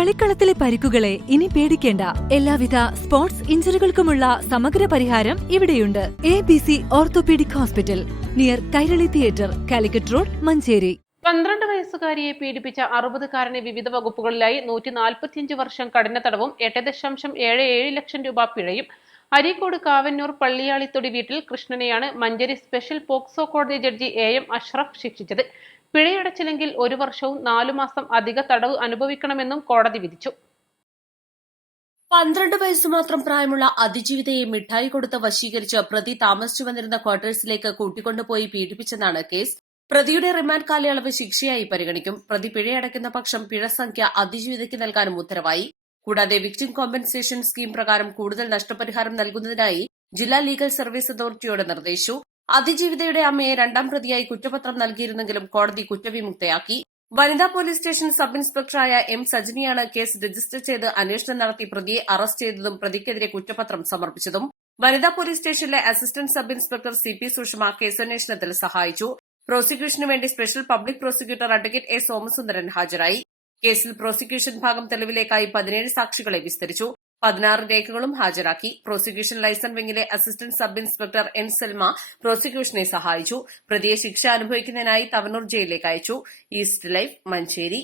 കളിക്കളത്തിലെ പരിക്കുകളെ ഇനി പേടിക്കേണ്ട. എല്ലാവിധ സ്പോർട്സ് ഇഞ്ചുറികൾക്കുമുള്ള സമഗ്ര പരിഹാരം ഇവിടെയുണ്ട്. ABC orthopaedic hospital, near Kairali theatre, Calicut road, Manjeri. 12 വയസ്സുകാരിയെ പീഡിപ്പിച്ച 60കാരന് വിവിധ വകുപ്പുകളിലായി 145 വർഷം കഠിന തടവും 8.77 ലക്ഷം രൂപ പിഴയും. അരീക്കോട് കാവന്നൂർ പള്ളിയാളിത്തൊടി വീട്ടിൽ കൃഷ്ണനെയാണ് മഞ്ചേരി സ്പെഷ്യൽ പോക്സോ കോടതി ജഡ്ജി AM അഷ്റഫ് ശിക്ഷിച്ചത്. പിഴയടച്ചില്ലെങ്കിൽ 1 വർഷവും 4 മാസം അധിക തടവ് അനുഭവിക്കണമെന്നും കോടതി വിധിച്ചു. 12 വയസ്സ് മാത്രം പ്രായമുള്ള അതിജീവിതയെ മിഠായി കൊടുത്ത് വശീകരിച്ച് പ്രതി താമസിച്ചു വന്നിരുന്ന ക്വാർട്ടേഴ്സിലേക്ക് കൂട്ടിക്കൊണ്ടുപോയി പീഡിപ്പിച്ചെന്നാണ് കേസ്. പ്രതിയുടെ റിമാൻഡ് കാലയളവ് ശിക്ഷയായി പരിഗണിക്കും. പ്രതി പിഴയടയ്ക്കുന്ന പക്ഷം പിഴ സംഖ്യ അതിജീവിതയ്ക്ക് നൽകാനും ഉത്തരവായി. കൂടാതെ വിക്ടിം കോമ്പൻസേഷൻ സ്കീം പ്രകാരം കൂടുതൽ നഷ്ടപരിഹാരം നൽകുന്നതിനായി ജില്ലാ ലീഗൽ സർവീസ് അതോറിറ്റിയോട് നിർദ്ദേശിച്ചു. അതിജീവിതയുടെ അമ്മയെ 2ാം പ്രതിയായി കുറ്റപത്രം നൽകിയിരുന്നെങ്കിലും കോടതി കുറ്റവിമുക്തയാക്കി. വനിതാ പോലീസ് സ്റ്റേഷൻ സബ് ഇൻസ്പെക്ടറായ M സജിനിയാണ് കേസ് രജിസ്റ്റർ ചെയ്ത് അന്വേഷണം നടത്തി പ്രതിയെ അറസ്റ്റ് ചെയ്തതും പ്രതിക്കെതിരെ കുറ്റപത്രം സമർപ്പിച്ചതും. വനിതാ പോലീസ് സ്റ്റേഷനിലെ assistant sub inspector CP Sushama കേസന്വേഷണത്തിൽ സഹായിച്ചു. പ്രോസിക്യൂഷനു വേണ്ടി special public prosecutor advocate A Somasundaran ഹാജരായി. കേസിൽ പ്രോസിക്യൂഷൻ ഭാഗം തെളിവിലേക്കായി 17 സാക്ഷികളെ വിസ്തരിച്ചു. 16 രേഖകളും ഹാജരാക്കി. പ്രോസിക്യൂഷൻ ലൈസൺ വിംഗിലെ assistant sub inspector N Selma പ്രോസിക്യൂഷനെ സഹായിച്ചു. പ്രതിയെ ശിക്ഷ അനുഭവിക്കുന്നതിനായി തവനൂർ ജയിലിലേക്ക് അയച്ചു. East live, Manjeri.